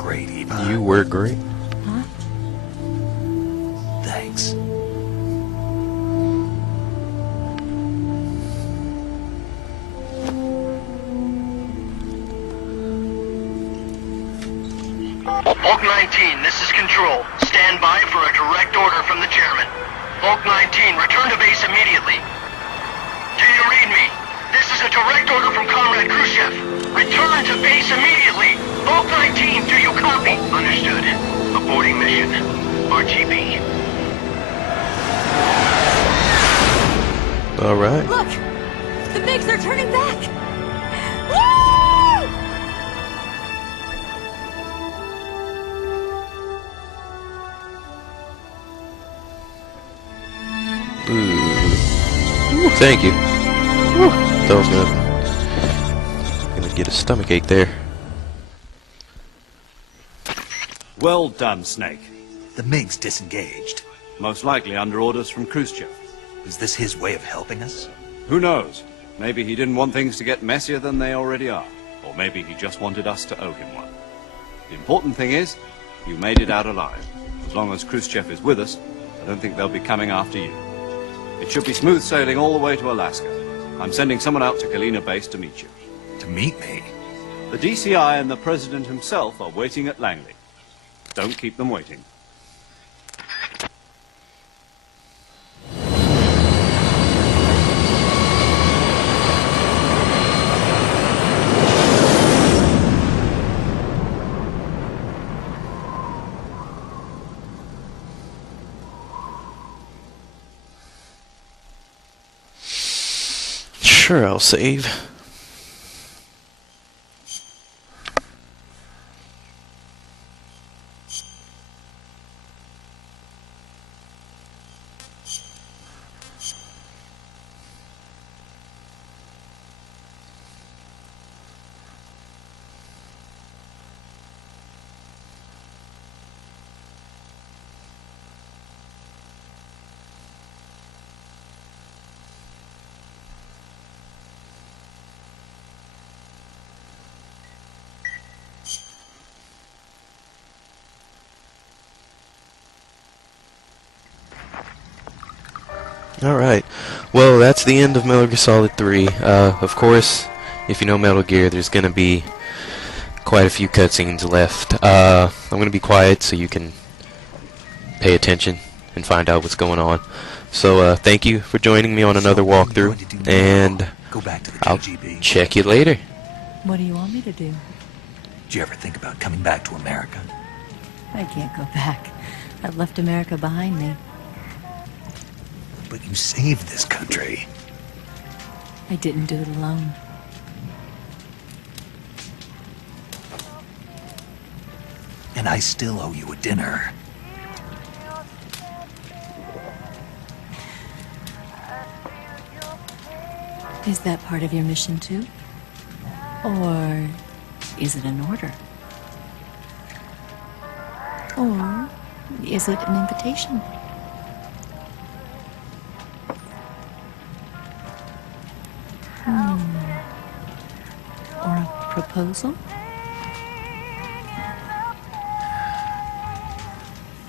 great, Eva. You were great. Huh? Thanks. Bulk 19, this is Control. Stand by for a direct order from the chairman. Bulk 19, return to base immediately. Do you read me? This is a direct order from Comrade Khrushchev. Return to base immediately. Bulk 19, do you copy? Understood. Aborting mission. RTB. All right. Look! The MiGs are turning back! Woo! Ooh, thank you. Whew. That was gonna get a stomach ache there. Well done, Snake. The MiG's disengaged. Most likely under orders from Khrushchev. Is this his way of helping us? Who knows? Maybe he didn't want things to get messier than they already are. Or maybe he just wanted us to owe him one. The important thing is, you made it out alive. As long as Khrushchev is with us, I don't think they'll be coming after you. It should be smooth sailing all the way to Alaska. I'm sending someone out to Galena Base to meet you. To meet me? The DCI and the President himself are waiting at Langley. Don't keep them waiting. Sure, I'll save. Alright, well that's the end of Metal Gear Solid 3. Of course, if you know Metal Gear, there's gonna be quite a few cutscenes left. I'm gonna be quiet so you can pay attention and find out what's going on. So thank you for joining me on another walkthrough, and Go back to the I'll KGB. check you later. What do you want me to do? Did you ever think about coming back to America? I can't go back. I've left America behind me. But you saved this country. I didn't do it alone. And I still owe you a dinner. Is that part of your mission too? Or is it an order? Or is it an invitation? Or a proposal?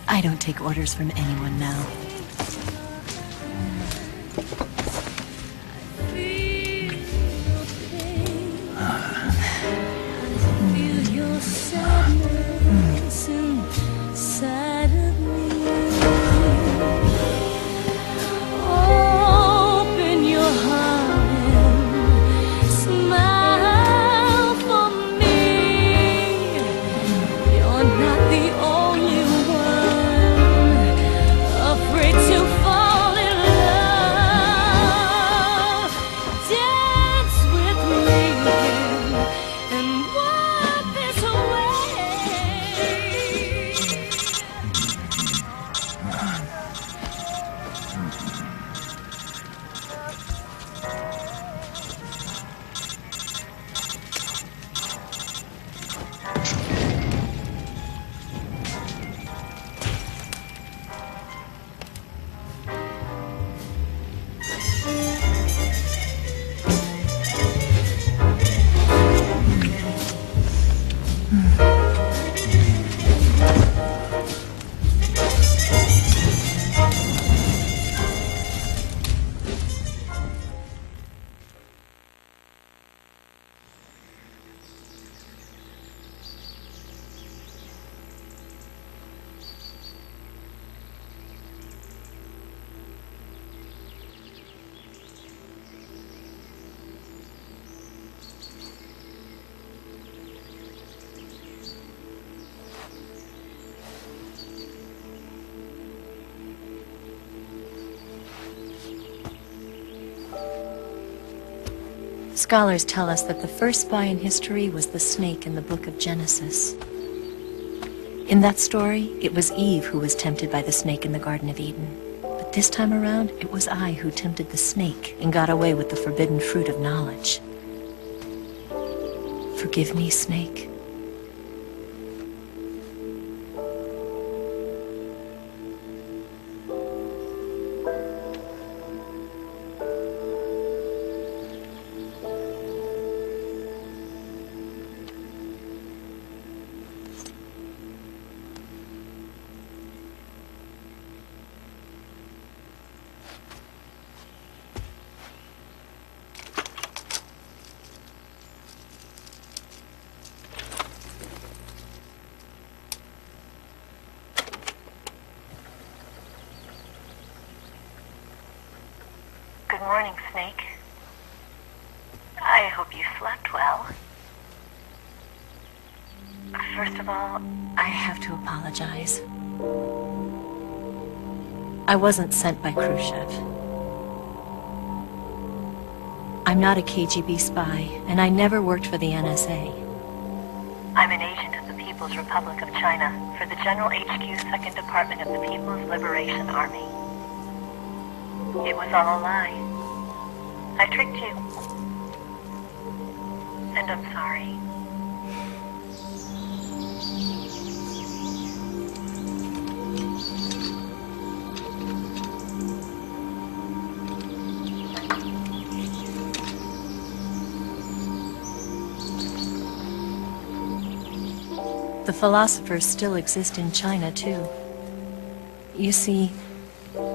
I don't take orders from anyone now. Not the only one afraid. Scholars tell us that the first spy in history was the snake in the book of Genesis. In that story, it was Eve who was tempted by the snake in the Garden of Eden. But this time around, it was I who tempted the snake and got away with the forbidden fruit of knowledge. Forgive me, Snake. Good morning, Snake. I hope you slept well. First of all, I have to apologize. I wasn't sent by Khrushchev. I'm not a KGB spy, and I never worked for the NSA. I'm an agent of the People's Republic of China for the General HQ 2nd Department of the People's Liberation Army. It was all a lie. I tricked you. And I'm sorry. The philosophers still exist in China, too. You see,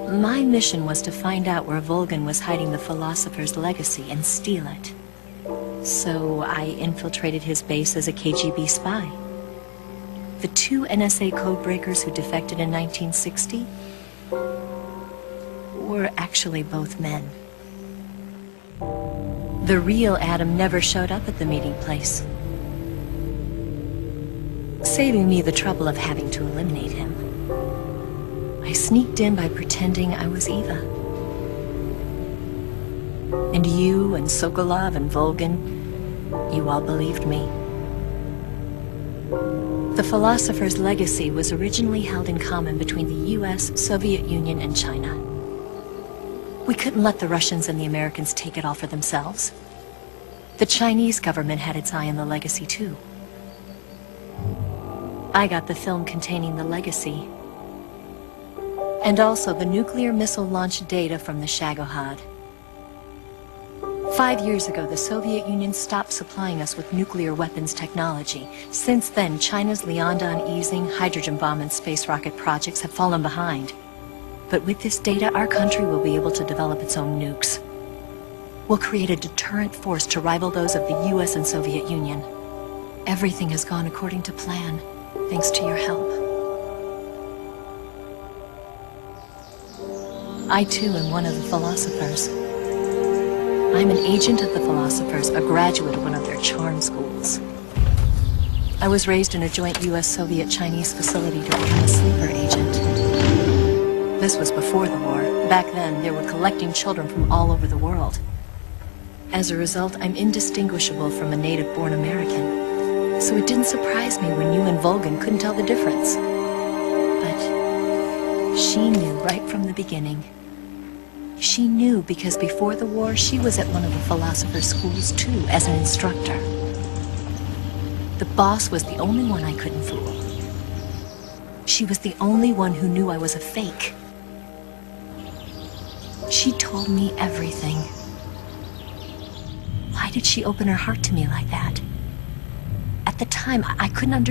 my mission was to find out where Volgin was hiding the philosopher's legacy and steal it. So I infiltrated his base as a KGB spy. The 2 NSA codebreakers who defected in 1960 were actually both men. The real Adam never showed up at the meeting place, saving me the trouble of having to eliminate him. I sneaked in by pretending I was Eva. And you and Sokolov and Volgin, you all believed me. The philosopher's legacy was originally held in common between the US, Soviet Union, and China. We couldn't let the Russians and the Americans take it all for themselves. The Chinese government had its eye on the legacy, too. I got the film containing the legacy, and also the nuclear missile launch data from the Shagohod. 5 years ago, the Soviet Union stopped supplying us with nuclear weapons technology. Since then, China's Liaodong easing, hydrogen bomb, and space rocket projects have fallen behind. But with this data, our country will be able to develop its own nukes. We'll create a deterrent force to rival those of the US and Soviet Union. Everything has gone according to plan, thanks to your help. I, too, am one of the philosophers. I'm an agent of the philosophers, a graduate of one of their charm schools. I was raised in a joint US-Soviet-Chinese facility to become a sleeper agent. This was before the war. Back then, they were collecting children from all over the world. As a result, I'm indistinguishable from a native-born American. So it didn't surprise me when you and Volgin couldn't tell the difference. But she knew right from the beginning. She knew because before the war, she was at one of the philosopher's schools too, as an instructor. The boss was the only one I couldn't fool. She was the only one who knew I was a fake. She told me everything. Why did she open her heart to me like that? At the time, I couldn't understand.